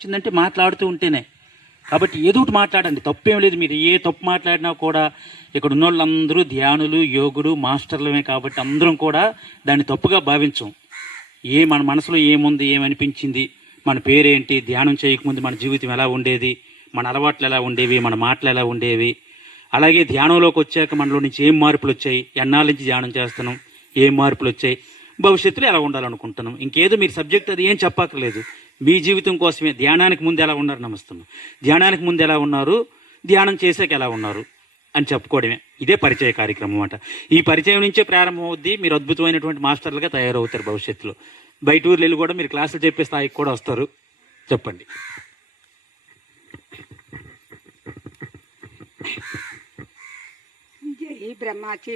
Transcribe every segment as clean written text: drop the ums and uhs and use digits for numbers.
వచ్చిందంటే మాట్లాడుతూ ఉంటేనే. కాబట్టి ఏదో ఒకటి మాట్లాడండి, తప్పేం లేదు. మీరు ఏ తప్పు మాట్లాడినా కూడా ఇక్కడ ఉన్న వాళ్ళందరూ ధ్యానులు, యోగులు, మాస్టర్లమే. కాబట్టి అందరం కూడా దాన్ని తప్పుగా భావించం. మన మనసులో ఏముంది, ఏమనిపించింది, మన పేరేంటి, ధ్యానం చేయకముందు మన జీవితం ఎలా ఉండేది, మన అలవాట్లు ఎలా ఉండేవి, మన మాటలు ఎలా ఉండేవి, అలాగే ధ్యానంలోకి వచ్చాక మనలో నుంచి ఏం మార్పులు వచ్చాయి, ఎన్నాళ్ళ నుంచి ధ్యానం చేస్తున్నాం, ఏం మార్పులు వచ్చాయి, భవిష్యత్తులో ఎలా ఉండాలనుకుంటున్నాం. ఇంకేదో మీరు సబ్జెక్ట్ అది ఏం చెప్పక్కర్లేదు. మీ జీవితం కోసమే ధ్యానానికి ముందు ఎలా ఉన్నారు, నమస్తున్నాం, ధ్యానానికి ముందు ఎలా ఉన్నారు, ధ్యానం చేసాక ఎలా ఉన్నారు అని చెప్పుకోవడమే. ఇదే పరిచయ కార్యక్రమం అంట. ఈ పరిచయం నుంచే ప్రారంభం అవుద్ది. మీరు అద్భుతమైనటువంటి మాస్టర్లుగా తయారవుతారు భవిష్యత్తులో. బయట ఊర్లు వెళ్ళి కూడా మీరు క్లాసులు చెప్పే స్థాయికి కూడా వస్తారు. చెప్పండి. జై బ్రహ్మాచి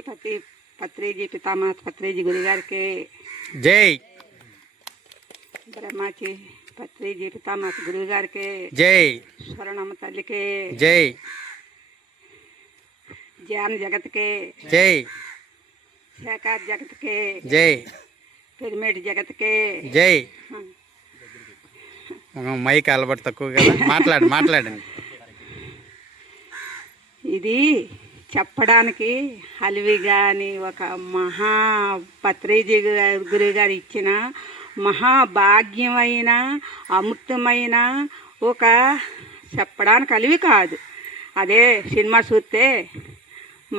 పత్రిజీ పితామాత పత్రిజీ గురుగారికి జై. బ్రహ్మాచి పత్రిజీ పితామాత గురుగారికి జై. స్వరణమ్మ తల్లికి జై. జ్ఞాన జగత్కి జై. శాఖార్ జగత్కి జై. పిరమిడ్ జగత్కి జై. మైక్ అలవాటు తక్కువ కదా, మాట్లాడండి. ఇది చెప్పడానికి హల్వి కానీ ఒక మహా పత్రిజీ గురువు గారు ఇచ్చిన మహాభాగ్యమైన అమృతమైన ఒక చెప్పడానికి అలివి కాదు. అదే సినిమా చూస్తే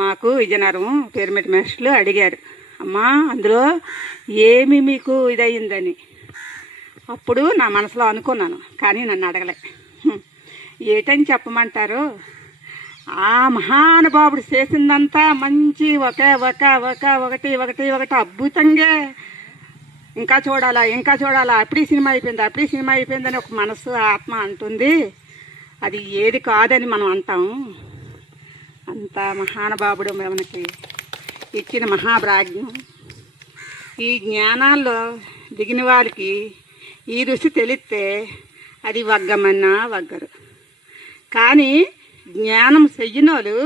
మాకు విజయనగరం పిరమిడ్ మాస్టర్లు అడిగారు, అమ్మా అందులో ఏమి మీకు ఇదయిందని. అప్పుడు నా మనసులో అనుకున్నాను, కానీ నన్ను అడగలే. ఏటని చెప్పమంటారు? ఆ మహానుభావుడు చేసిందంతా మంచి ఒకటి అద్భుతంగా ఇంకా చూడాలా అప్పుడే సినిమా అయిపోయిందని ఒక మనసు ఆత్మ అంటుంది. అది ఏది కాదని మనం అంటాము. అంత మహానుభావుడు మనకి ఇచ్చిన మహాభాగ్యం. ఈ జ్ఞానాల్లో దిగిన వారికి ఈ రుచి తెలిస్తే అది వగ్గమన్నా వగ్గరు. కానీ జ్ఞానం చెయ్యనోళ్ళు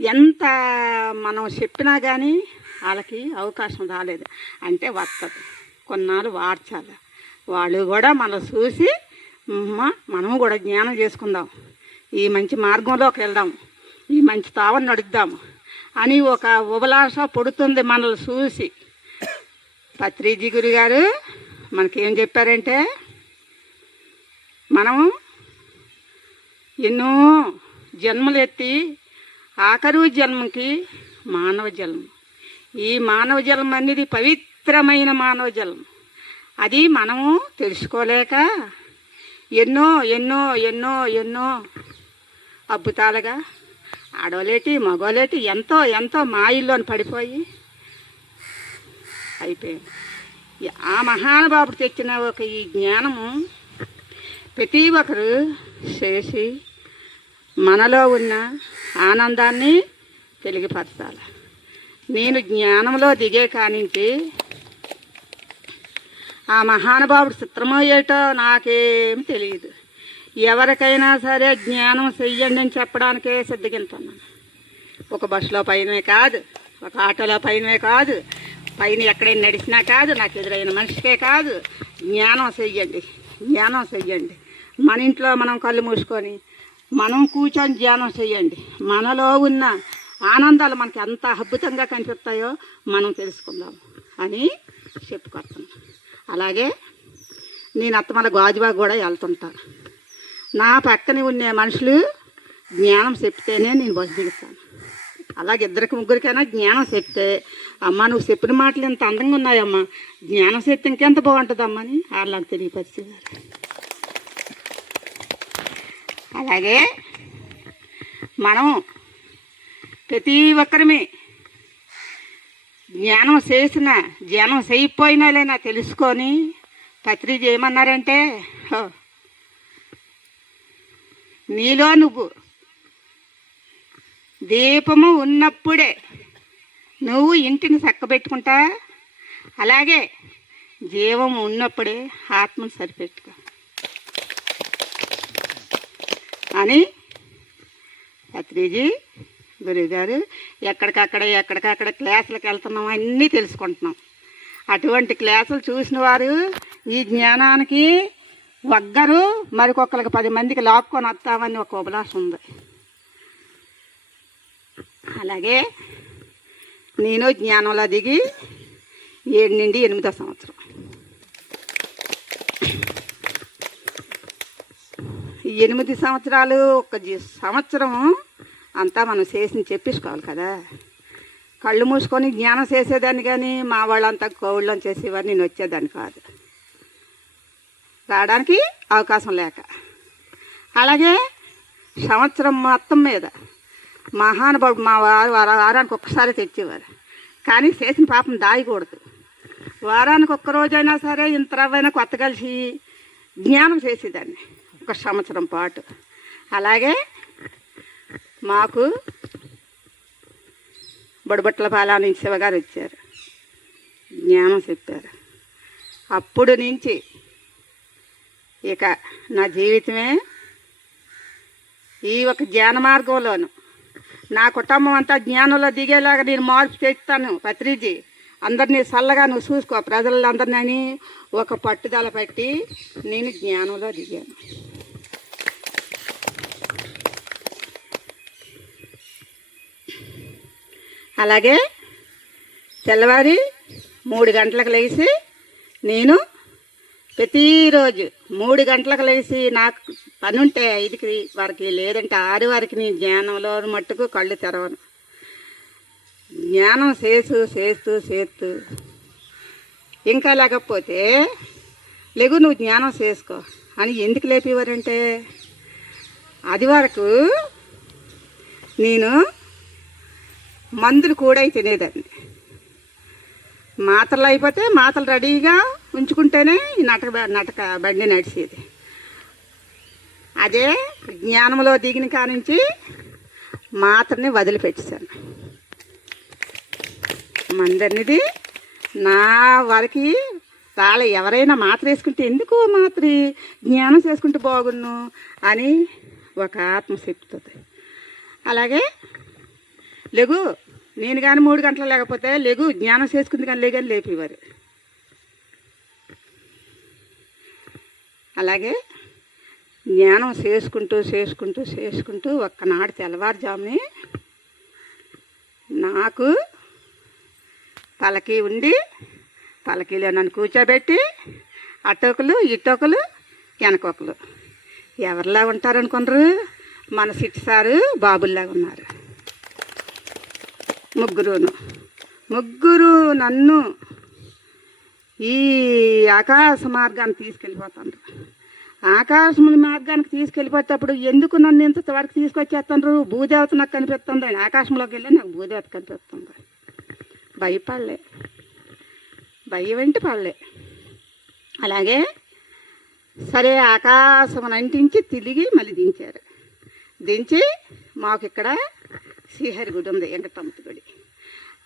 ఎంత మనం చెప్పినా కానీ వాళ్ళకి అవకాశం రాలేదు. అంటే వస్తుంది, కొన్నాళ్ళు వాడ్చాలి. వాళ్ళు కూడా మనం చూసి మనము కూడా జ్ఞానం చేసుకుందాం, ఈ మంచి మార్గంలోకి వెళ్దాం, ఈ మంచి తావని నడుద్దాము అని ఒక ఉబలాస పడుతుంది మనల్ని చూసి. పత్రిజీ గురు గారు మనకేం చెప్పారంటే, మనం ఎన్నో జన్మలు ఎత్తి ఆఖరు జన్మకి మానవ జన్మ. ఈ మానవ జన్మ అనేది పవిత్రమైన మానవ జన్మ. అది మనము తెలుసుకోలేక ఎన్నో ఎన్నో ఎన్నో ఎన్నో అద్భుతాలుగా ఆడోలేటి మగోలేటి ఎంతో ఎంతో మాయిల్లోని పడిపోయి అయిపోయింది. ఆ మహానుభావుడు తెచ్చిన ఒక ఈ జ్ఞానము ప్రతి ఒక్కరు చేసి మనలో ఉన్న ఆనందాన్ని తెలియపరచాలి. నేను జ్ఞానంలో దిగే కానించి ఆ మహానుభావుడు చిత్రమో ఏటో నాకేం తెలియదు. ఎవరికైనా సరే జ్ఞానం చెయ్యండి అని చెప్పడానికే సిద్ధగింటున్నాను. ఒక బస్సులో పైనమే కాదు, ఒక ఆటోలో పైనమే కాదు, పైన ఎక్కడైనా నడిచినా కాదు, నాకు ఎదురైన మనిషికే కాదు, జ్ఞానం చెయ్యండి. మన ఇంట్లో మనం కళ్ళు మూసుకొని మనం కూర్చొని ధ్యానం చెయ్యండి. మనలో ఉన్న ఆనందాలు మనకి ఎంత అద్భుతంగా కనిపిస్తాయో మనం తెలుసుకుందాం అని చెప్పుకొస్తున్నాను. అలాగే నేను అత్తమల గాజుబాగ్ కూడా వెళ్తుంటాను. నా పక్కన ఉన్న మనుషులు జ్ఞానం చెప్తేనే నేను బస్సు దిగుతాను. అలాగే ఇద్దరికి ముగ్గురికైనా జ్ఞానం చెప్తే, అమ్మ నువ్వు చెప్పిన మాటలు ఎంత అందంగా ఉన్నాయమ్మా, జ్ఞానం చెప్తే ఇంకెంత బాగుంటుందమ్మా అని వాళ్ళకి తెలియపరిచేవారు. అలాగే మనం ప్రతి ఒక్కరిమే జ్ఞానం చేసిన జ్ఞానం చేయకపోయినా తెలుసుకొని పత్రిజీ ఏమన్నారంటే, నీలో నువ్వు దీపము ఉన్నప్పుడే నువ్వు ఇంటిని చక్కబెట్టుకుంటా, అలాగే జీవం ఉన్నప్పుడే ఆత్మను సరిపెట్టుకో అని పత్రిజీ గురువుగారు ఎక్కడికక్కడ క్లాసులకు వెళ్తున్నాం, అన్నీ తెలుసుకుంటున్నాం. అటువంటి క్లాసులు చూసిన వారు ఈ జ్ఞానానికి ఒక్కరు మరికొకరికి 10 మందికి లాక్కొని వస్తామని ఒక అభిలాష ఉంది. అలాగే నేను జ్ఞానంలో దిగి 7 నుండి 8వ సంవత్సరం. ఈ 8 సంవత్సరాలు ఒక సంవత్సరం అంతా మనం చేసి చెప్పేసుకోవాలి కదా. కళ్ళు మూసుకొని జ్ఞానం చేసేదాన్ని, కానీ మా వాళ్ళంతా కోవిళ్ళం చేసేవారు, నేను వచ్చేదాన్ని కాదు, రావడానికి అవకాశం లేక. అలాగే సంవత్సరం మొత్తం మీద మహానుభావుడు మా వారానికి ఒక్కసారి తెచ్చేవారు, కానీ చేసిన పాపం దాయకూడదు. వారానికి ఒక్క రోజైనా సరే ఇంత రవ్వైనా కొత్త కలిసి జ్ఞానం చేసేదాన్ని ఒక సంవత్సరం పాటు. అలాగే మాకు బొడబొట్ల పాలా నుంచి శివగారు వచ్చారు, జ్ఞానం చెప్పారు. అప్పుడు నుంచి ఇక నా జీవితమే ఈ ఒక జ్ఞాన మార్గంలోను, నా కుటుంబం అంతా జ్ఞానంలో దిగేలాగా నేను మార్పు చేస్తాను. పత్రిజీ అందరినీ చల్లగా నువ్వు చూసుకో ప్రజలందరినీ ఒక పట్టుదల పెట్టి నేను జ్ఞానంలో దిగాను. అలాగే తెల్లవారి 3 గంటలకు లేచి నేను ప్రతిరోజు 3 గంటలకు లేచి నాకు పని ఉంటే 5కి వరకు, లేదంటే 6 వరకు నేను జ్ఞానంలో మట్టుకు కళ్ళు తెరవను. జ్ఞానం చేస్తూ ఇంకా లేకపోతే లేగు నువ్వు జ్ఞానం చేసుకో అని ఎందుకు లేపేవారంటే, అది వరకు నేను మందులు కూడా తినేదాన్ని. మాత్రలు అయిపోతే మాత్రలు రెడీగా ఉంచుకుంటేనే ఈ నటక బండి నడిచేది. అదే జ్ఞానంలో దిగిన కానించి మాత్రని వదిలిపెట్టేశాను. మందరినిది నా వరకు చాలా ఎవరైనా మాత్ర వేసుకుంటే ఎందుకు మాత్ర జ్ఞానం చేసుకుంటే బాగున్ను అని ఒక ఆత్మ చెప్తుంది. అలాగే లేగు నేను కానీ 3 గంటలు లేకపోతే లేగు జ్ఞానం చేసుకుంది కానీ లేదని లేపేవారు. అలాగే జ్ఞానం చేసుకుంటూ ఒక్కనాడు తెల్లవారుజాముని నాకు పలకీ ఉండి, పలకీలో నన్ను కూర్చోబెట్టి అటొకలు ఇటొకలు వెనకొకలు ఎవరిలా ఉంటారనుకున్నారు, మన సిట్టి సారు బాబుల్లాగా ఉన్నారు. ముగ్గురు నన్ను ఈ ఆకాశ మార్గాన్ని తీసుకెళ్ళిపోతారు. ఆకాశం మార్గానికి తీసుకెళ్ళిపోతేప్పుడు ఎందుకు నన్ను ఇంతవరకు తీసుకొచ్చేస్తున్నారు, భూదేవత నాకు కనిపిస్తుంది అని. ఆకాశంలోకి వెళ్ళి నాకు భూదేవత కనిపిస్తుంది. భయం వెంటి పడలే. అలాగే సరే ఆకాశం అంటించి తిరిగి మళ్ళీ దించారు. దించి మాకు ఇక్కడ శ్రీహరి గుడి ఉంది, వెంకటరామూర్తి గుడి.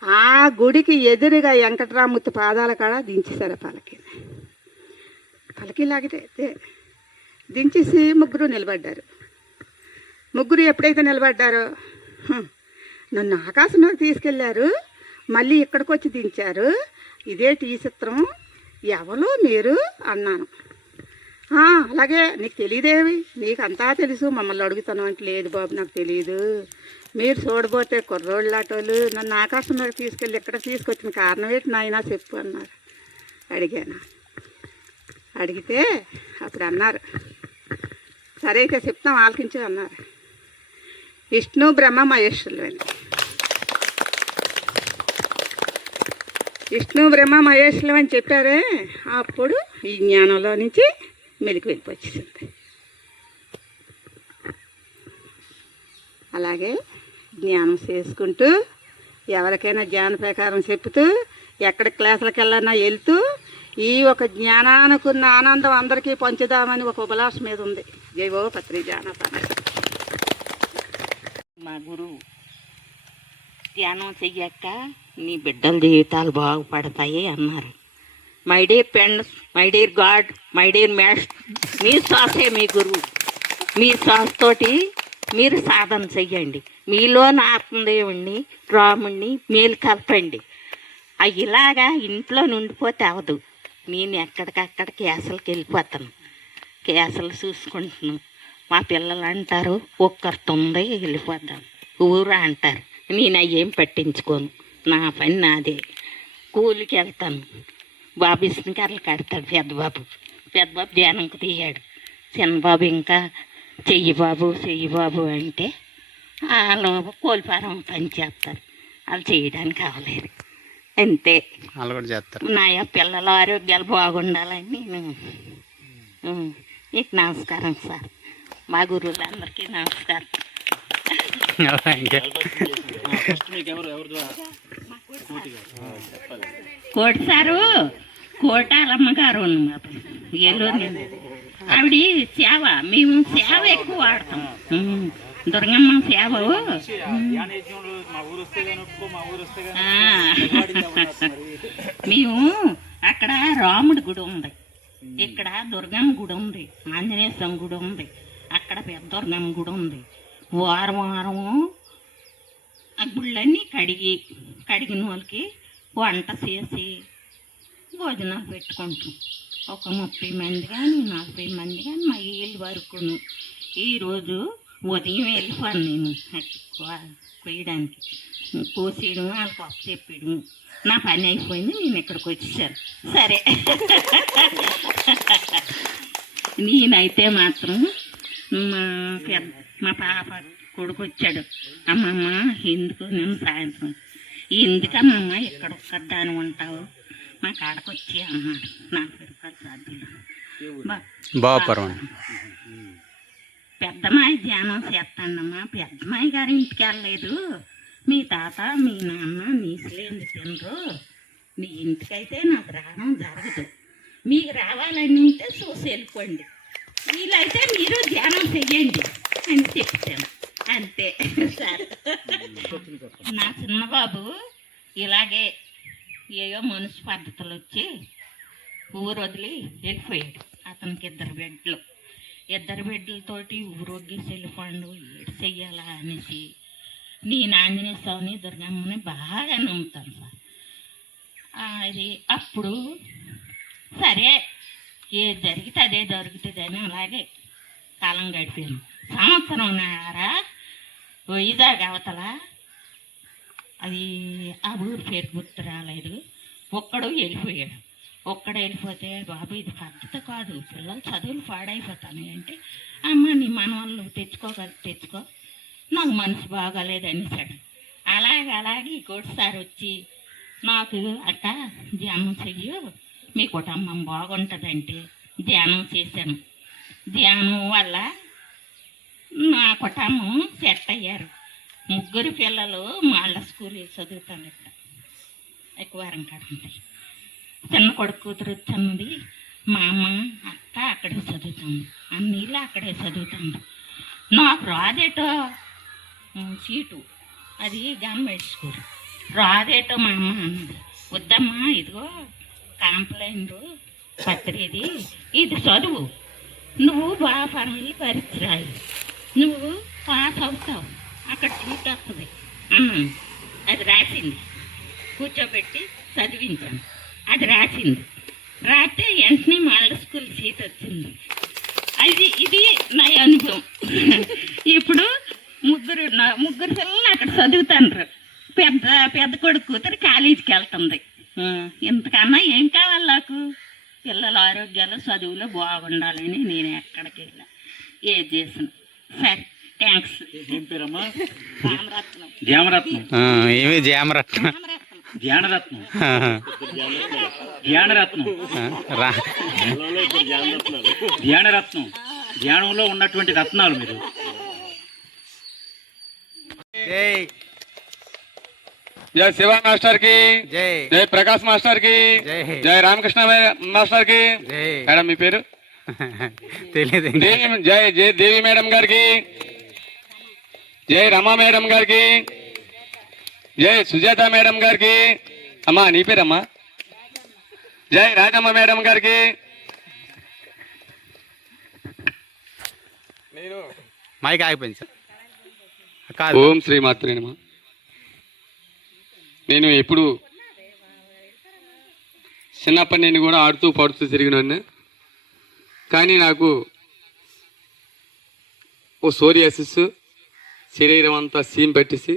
ఆ గుడికి ఎదురుగా వెంకటరామూర్తి పాదాల కాడ దించేశారు పలకి లాగితే దించేసి ముగ్గురు నిలబడ్డారు. ముగ్గురు ఎప్పుడైతే నిలబడ్డారో నన్ను ఆకాశంలోకి తీసుకెళ్ళారు, మళ్ళీ ఇక్కడికి వచ్చి దించారు. ఇదేంటి ఈ చిత్రం, ఎవరు మీరు అన్నాను. అలాగే నీకు తెలియదేవి, నీకు అంతా తెలుసు, మమ్మల్ని అడుగుతాను అంటే లేదు బాబు నాకు తెలియదు, మీరు చూడబోతే కుర్రోళ్ళాటోళ్ళు నన్ను ఆకాశంలోకి తీసుకెళ్ళి ఇక్కడ తీసుకొచ్చిన కారణం ఏంటి నాయనా చెప్పు అన్నారు. అడిగితే అప్పుడు అన్నారు, సరే అయితే చెప్తాం ఆలకించు అన్నారు. విష్ణు బ్రహ్మ మహేశ్వరులు అని. విష్ణు బ్రహ్మ మహేశ్వరులు అని చెప్పారే, అప్పుడు ఈ జ్ఞానంలో నుంచి మెలికి వెళ్ళిపోయింది. అలాగే జ్ఞానం చేసుకుంటూ ఎవరికైనా జ్ఞాన ప్రకారం చెప్తూ ఎక్కడ క్లాసులకు వెళ్ళన్నా వెళ్తూ ఈ ఒక జ్ఞానానుకున్న ఆనందం అందరికీ పంచుదామని ఒక అభిలాష మీద ఉంది. జైవో పత్రి జానపద. మా గురువు ధ్యానం చెయ్యాక నీ బిడ్డల జీవితాలు బాగుపడతాయి అన్నారు. My dear friends, my dear god, my dear master, మీ శ్వాసే మీ గురువు. మీ శ్వాసతోటి మీరు సాధన చెయ్యండి. మీలోని ఆత్మదేవుణ్ణి రాముణ్ణి మేలు కలపండి. ఇలాగా ఇంట్లో నుండిపోతే అవదు. నేను ఎక్కడికక్కడికి అసలుకి వెళ్ళిపోతాను. కేసులు చూసుకుంటున్నాం. మా పిల్లలు అంటారు ఒక్కరితో ఉంది వెళ్ళిపోద్దాం ఊరు అంటారు. నేను అయ్యేం పట్టించుకోను, నా పని నాదే. కూలికి వెళ్తాను. బాబు ఇసుకర్రలు కడతాడు పెద్దబాబు ధ్యానంకి తీయాడు. చిన్నబాబు ఇంకా చెయ్యి బాబు అంటే వాళ్ళు కోల్పారం పని చేస్తారు. వాళ్ళు చేయడానికి అవ్వలేదు, అంతే. వాళ్ళు కూడా చేస్తారు. నా పిల్లల ఆరోగ్యాలు బాగుండాలని నేను మీకు నమస్కారం సార్. మా గురువులందరికీ నమస్కారం. కోటి సారు కోటాలమ్మ గారు ఏలూరు. ఆవిడ సేవ, మేము సేవ ఎక్కువ వాడతాం. దుర్గమ్మ సేవ. మేము అక్కడ రాముడి గుడి ఉంది, ఇక్కడ దుర్గమ్మ గుడి ఉంది, ఆంజనేయ స్వామి గుడి ఉంది, అక్కడ పెద్ద దుర్గమ్మ గుడి ఉంది. వారం ఆ గుళ్ళన్నీ కడిగిన వాళ్ళకి వంట చేసి భోజనాలు పెట్టుకుంటాం. ఒక 30 మంది కానీ 40 మంది కానీ మా ఇల్లు వరకును. ఈరోజు ఉదయం వెళ్ళిపోను నేను కొయ్యడానికి, కోసేయడం వాళ్ళకి ఒక చెప్పడం. నా పని అయిపోయింది, నేను ఇక్కడికి వచ్చేసాను. సరే నేనైతే మాత్రం మా పాప కొడుకు వచ్చాడు. అమ్మమ్మ ఎందుకు నేను సాయంత్రం ఎందుకమ్మమ్మ ఇక్కడ ఒక్కదాని ఉంటావు, మా కాడకు వచ్చి అన్నాడు. నా పేరు సాధ్యులు బాపురం. పెద్దమ్మాయి ధ్యానం చేస్తానమ్మా. పెద్దమ్మాయి గారి ఇంటికి వెళ్ళలేదు. మీ తాత మీ నాన్న నీసులేంది తినరు. మీ ఇంటికైతే నాకు రావడం జరగదు. మీకు రావాలని ఉంటే చూసి వెళ్ళిపోండి, వీలైతే మీరు ధ్యానం చెయ్యండి అని చెప్తాను, అంతే సార్. నా చిన్నబాబు ఇలాగే ఏయో మనిషి పద్ధతులు వచ్చి ఊరు వదిలి వెళ్ళిపోయాడు. అతనికి 2 బిడ్డలతోటి ఊరొగ్గేసి వెళ్ళిపోండు. ఏడు చెయ్యాలా అనేసి నేను ఆంజనేయ స్వామిని దుర్గమ్మని బాగా నమ్ముతాను సార్. అది అప్పుడు సరే ఏది జరిగితే అదే జరుగుతుంది అని అలాగే కాలం గడిపాను. సంవత్సరం వైజాగ్ అవతల అది ఆ ఊరు పేరు గుర్తు రాలేదు. ఒక్కడు వెళ్ళిపోయాడు. వెళ్ళిపోతే బాబు ఇది పద్ధతి కాదు, పిల్లలు చదువులు పాడైపోతాను అంటే, అమ్మ నీ మనవాళ్ళు తెచ్చుకో, నాకు మనసు బాగాలేదు అనేసాడు. అలాగే ఇంకోటిసారి వచ్చి నాకు అక్క ధ్యానం చెయ్యు, మీ కుటుంబం బాగుంటుందంటే ధ్యానం చేశాను. ధ్యానం వల్ల నా కుటుంబం సెట్ అయ్యారు. 3 పిల్లలు మాళ్ళ స్కూల్ చదువుతాను. ఇక్కడ ఎక్కువారం కాడ ఉంటాయి. చిన్న కొడుకు కూతురు చిన్నది, మా అమ్మ అక్క అక్కడే చదువుతాను, అన్నీళ్ళు అక్కడే చదువుతాను. నాకు రాదేటో సీటు, అది గవర్నమెంట్ స్కూల్. రాదేటో మా అమ్మ అన్నది, వద్దమ్మా ఇదిగో కాంప్లైంట్ పత్రిది, ఇది చదువు, నువ్వు బాగా పరీక్ష రాయి, నువ్వు పాస్ అవుతావు, అక్కడ సీట్ వస్తుంది అన్నాను. అది రాసింది, కూర్చోబెట్టి చదివించాను. అది రాసింది, రాస్తే వెంటనే మాళ్ళ స్కూల్ సీట్ వచ్చింది. ఇది నా అనుభవం. ఇప్పుడు ముగ్గురు పిల్లలు అక్కడ చదువుతాను. పెద్ద కొడుకు కూతురు కాలేజీకి వెళ్తుంది. ఇంతకన్నా ఏం కావాలి నాకు? పిల్లల ఆరోగ్యాలు చదువులు బాగుండాలని నేను ఎక్కడికి వెళ్ళా, ఏది చేసాను. సరే థ్యాంక్స్. ఏం పేరమ్మా? ధ్యామరత్నం. ధ్యానంలో ఉన్నటువంటి రత్నాలు మీరు. जय शिवा मास्टर की జై. जय प्रकाश मास्टर की జై. जय रामकृष्ण मास्टर की జై. మేడం మీ పేరు? తెలియదు. జై దేవి మేడం గారికి, జై రమా మేడం గారికి, జై సుజాత మేడం గారికి. అమ్మా నీ పేరమ్మా? జై రాజమ్మ మేడం గారికి. మైక్ ఆగిపోయింది సార్. కాదు. ఓం శ్రీ మాత్రే నమః. నేను ఎప్పుడు చిన్నప్పటి నేను కూడా ఆడుతూ పాడుతూ తిరిగినాను. కానీ నాకు ఓ సోరియాసిస్ శరీరం అంతా సీమ్ పెట్టేసి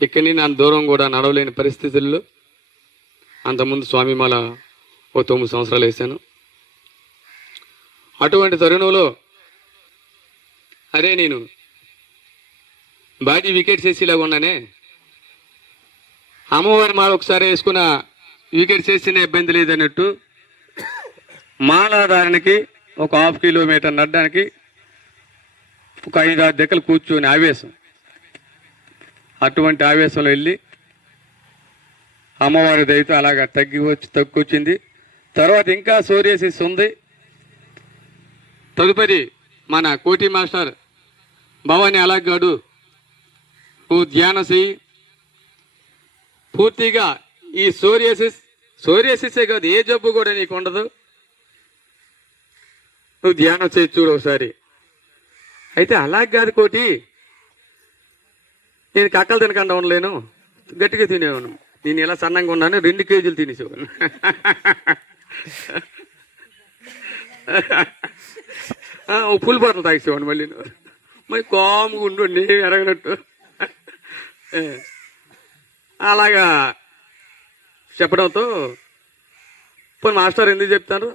ఇక్కడి నుంచి నన్ను దూరం కూడా నడవలేని పరిస్థితుల్లో అంతకుముందు స్వామిమాల ఓ 9 సంవత్సరాలు వేశాను. అటువంటి తరుణంలో అరే నేను బాడీ వికెట్ చేసేలాగా ఉన్నానే, అమ్మవారి మాల ఒకసారి వేసుకున్న వికెట్ చేసిన ఇబ్బంది లేదన్నట్టు మాలాధారణకి ఒక 1/2 కిలోమీటర్ నడడానికి ఒక 5-6 దెక్కలు కూర్చొని ఆవేశం. అటువంటి ఆవేశంలో వెళ్ళి అమ్మవారి దయతో అలాగా తగ్గుకొచ్చింది. తర్వాత ఇంకా సోరియాసిస్ ఉంది. తదుపరి మన కోటి మాస్టర్ భవాని అలాగాడు నువ్వు ధ్యానం చెయ్యి, పూర్తిగా ఈ సోరియాసిసే కాదు ఏ జబ్బు కూడా నీకు ఉండదు, నువ్వు ధ్యానం చేసి చూడు ఒకసారి. అయితే అలాగ కాదు కోటి, నేను కక్కలు తినకుండా ఉండలేను, గట్టిగా తినేవాను, నేను ఎలా సన్నంగా ఉన్నాను 2 కేజీలు తినేసేవాను. పులి బాటలు తాగేసేవాడు మళ్ళీ మరి కాముగా ఉండి ఎరగనట్టు. అలాగా చెప్పడంతో పోనీ మాస్టర్ ఎందుకు చెప్తారు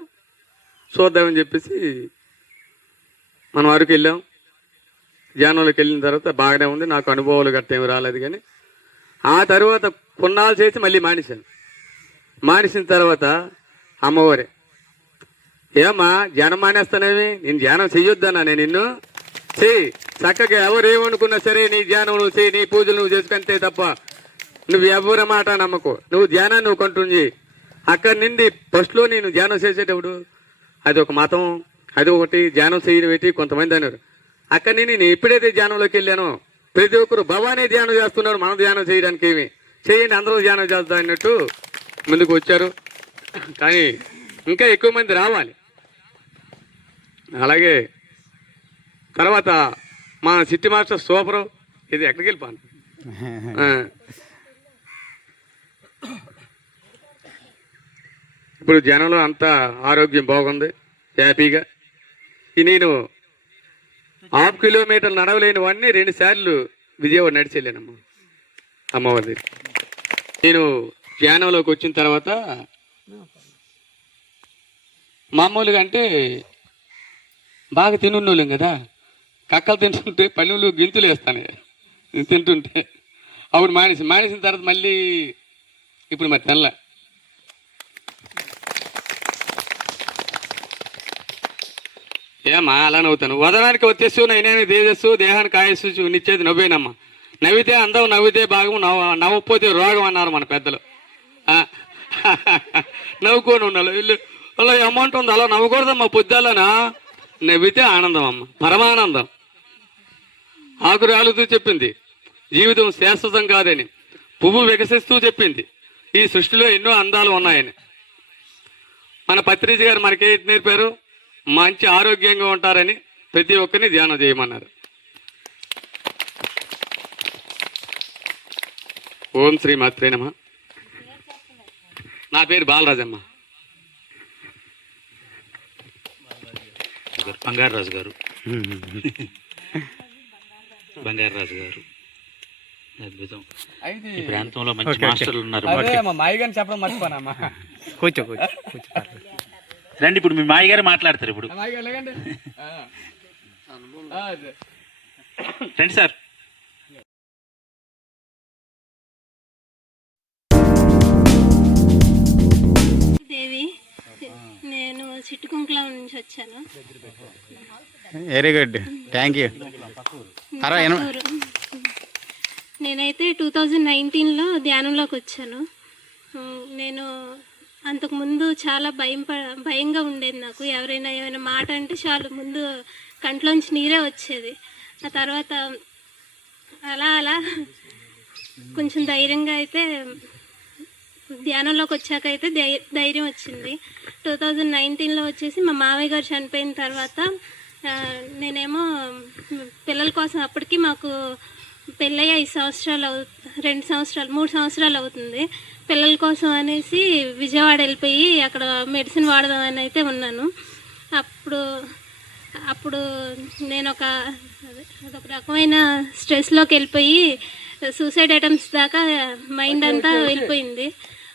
చూద్దామని చెప్పేసి మన వారికి వెళ్ళాం. ధ్యానంలోకి వెళ్ళిన తర్వాత బాగానే ఉంది, నాకు అనుభవాలు గట్ట ఏమి రాలేదు. కానీ ఆ తర్వాత పున్నాలు చేసి మళ్ళీ మానేశాను. మానేసిన తర్వాత అమ్మవారే ఏమ్మా ధ్యానం మానేస్తానేమి, నేను ధ్యానం చెయ్యొద్దన్నా నేను నిన్ను చెయ్యి, చక్కగా ఎవరు ఏమనుకున్నా సరే నీ ధ్యానం నువ్వు చెయ్యి, నీ పూజలు నువ్వు చేసుకుంటే తప్ప నువ్వు ఎవరి మాట నమ్మకు, నువ్వు ధ్యానాన్ని నువ్వు కంటిన్యూ చేయి. అక్కడి నుండి ఫస్ట్లో నేను ధ్యానం చేసేటప్పుడు అది ఒక మతం, అది ఒకటి ధ్యానం చేయడం పెట్టి కొంతమంది అన్నారు. అక్కడి నుండి నేను ఎప్పుడైతే ధ్యానంలోకి వెళ్ళానో ప్రతి ఒక్కరు భవానే ధ్యానం చేస్తున్నాడు, మనం ధ్యానం చేయడానికి ఏమి చేయండి అందరూ ధ్యానం చేద్దాం అన్నట్టు ముందుకు వచ్చారు. కానీ ఇంకా ఎక్కువ మంది రావాలి. అలాగే తర్వాత మా సిట్టి మాస్టర్ సూపరు, ఇది ఎక్కడికి వెళ్ళిపోను. ఇప్పుడు జనంలో అంతా ఆరోగ్యం బాగుంది, హ్యాపీగా. నేను 1/2 కిలోమీటర్లు నడవలేని వాడిని 2 సార్లు విజయవాడ నడిచి వెళ్ళానమ్మా అమ్మవారి. నేను ధ్యానంలోకి వచ్చిన తర్వాత మామూలుగా అంటే బాగా తినున్నోళ్ళం కదా, కక్కలు తింటుంటే పల్లెలు గింతులు వేస్తాను తింటుంటే. అప్పుడు మానేసిన తర్వాత మళ్ళీ ఇప్పుడు మరి తినలే. ఏమా అలా నవ్వుతాను, వదనానికి వచ్చేసు నైనా తేజస్సు దేహానికి ఆయస్సు నిచ్చేది నవ్వేనమ్మా, నవ్వితే అందం నవ్వితే భాగం, నవ్వకపోతే రోగం అన్నారు మన పెద్దలు. నవ్వుకొని ఉండాలి వీళ్ళు, అలా అమౌంట్ ఉంది అలా నవ్వకూడదమ్మా, పొద్దులనా నవ్వితే ఆనందం అమ్మ, పరమానందం. ఆకురు ఆలుతూ చెప్పింది జీవితం శాశ్వతం కాదని, పువ్వు వికసిస్తూ చెప్పింది ఈ సృష్టిలో ఎన్నో అందాలు ఉన్నాయని. మన పత్రిజీ గారు మనకి నేర్పారు, మంచి ఆరోగ్యంగా ఉంటారని ప్రతి ఒక్కరిని ధ్యానం చేయమన్నారు. ఓం శ్రీ మాత్రే నమః. నా పేరు బాలరాజమ్మ. బంగారరాజు గారు, బంగారరాజు గారు అద్భుతం. ఈ ప్రాంతంలో మంచి మాస్టర్లు ఉన్నారు. చెప్పడం మర్చిపోనమ్మా. కూర్చో కూర్చో కూర్చో. రండి, ఇప్పుడు మీ మాయ గారు మాట్లాడతారు. ఇప్పుడు రండి సార్. దేవి, నేను చిట్టుకుంకుల నుంచి వచ్చాను. Very good, thank you. నేనైతే 2019లో ధ్యానంలోకి వచ్చాను. నేను అంతకుముందు చాలా భయంగా ఉండేది. నాకు ఎవరైనా ఏమైనా మాట అంటే చాలు ముందు కంట్లోంచి నీరే వచ్చేది. ఆ తర్వాత అలా అలా కొంచెం ధైర్యంగా అయితే ధ్యానంలోకి వచ్చాక అయితే ధైర్యం వచ్చింది. 2019లో వచ్చేసి మా మామయ్య గారు చనిపోయిన తర్వాత నేనేమో పిల్లల కోసం, అప్పటికి మాకు పెళ్ళయ్య 5 సంవత్సరాలు 3 సంవత్సరాలు అవుతుంది. పిల్లల కోసం అనేసి విజయవాడ వెళ్ళిపోయి అక్కడ మెడిసిన్ వాడదామని అయితే ఉన్నాను. అప్పుడు అప్పుడు నేను అదొక రకమైన స్ట్రెస్లోకి వెళ్ళిపోయి సూసైడ్ అటెంప్ట్స్ దాకా మైండ్ అంతా వెళ్ళిపోయింది.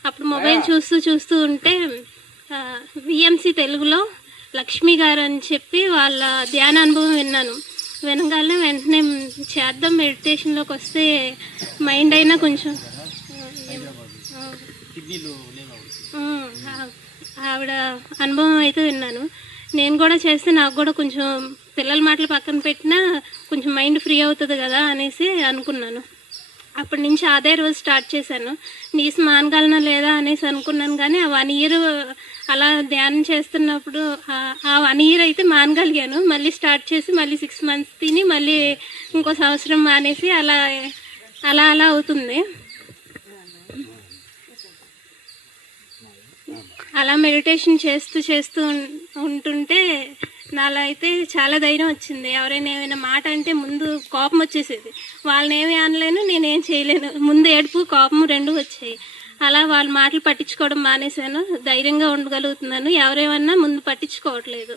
అప్పుడు మొబైల్ చూస్తూ ఉంటే విఎంసి తెలుగులో లక్ష్మి గారు అని చెప్పి వాళ్ళ ధ్యాన అనుభవం విన్నాను. వినగానే వెంటనే చేద్దాం, మెడిటేషన్లోకి వస్తే మైండ్ అయినా కొంచెం ఆవిడ అనుభవం అయితే విన్నాను. నేను కూడా చేస్తే నాకు కూడా కొంచెం పిల్లల మాటలు పక్కన పెట్టినా కొంచెం మైండ్ ఫ్రీ అవుతుంది కదా అనేసి అనుకున్నాను. అప్పటి నుంచి అదే రోజు స్టార్ట్ చేశాను. నీసు మానగలనా లేదా అనేసి అనుకున్నాను, కానీ ఆ 1 year అలా ధ్యానం చేస్తున్నప్పుడు ఆ 1 year అయితే మానగలిగాను. మళ్ళీ స్టార్ట్ చేసి మళ్ళీ 6 months తిని మళ్ళీ ఇంకో సంవత్సరం మానేసి అలా అలా అలా అవుతుంది. అలా మెడిటేషన్ చేస్తూ ఉంటుంటే నాలో అయితే చాలా ధైర్యం వచ్చింది. ఎవరైనా ఏమైనా మాట అంటే ముందు కోపం వచ్చేసేది, వాళ్ళని ఏమీ అనలేను, నేనేం చేయలేను. ముందు ఏడుపు కోపం 2 వచ్చాయి. అలా వాళ్ళ మాటలు పట్టించుకోవడం మానేశాను. ధైర్యంగా ఉండగలుగుతున్నాను. ఎవరేమన్నా ముందు పట్టించుకోవట్లేదు.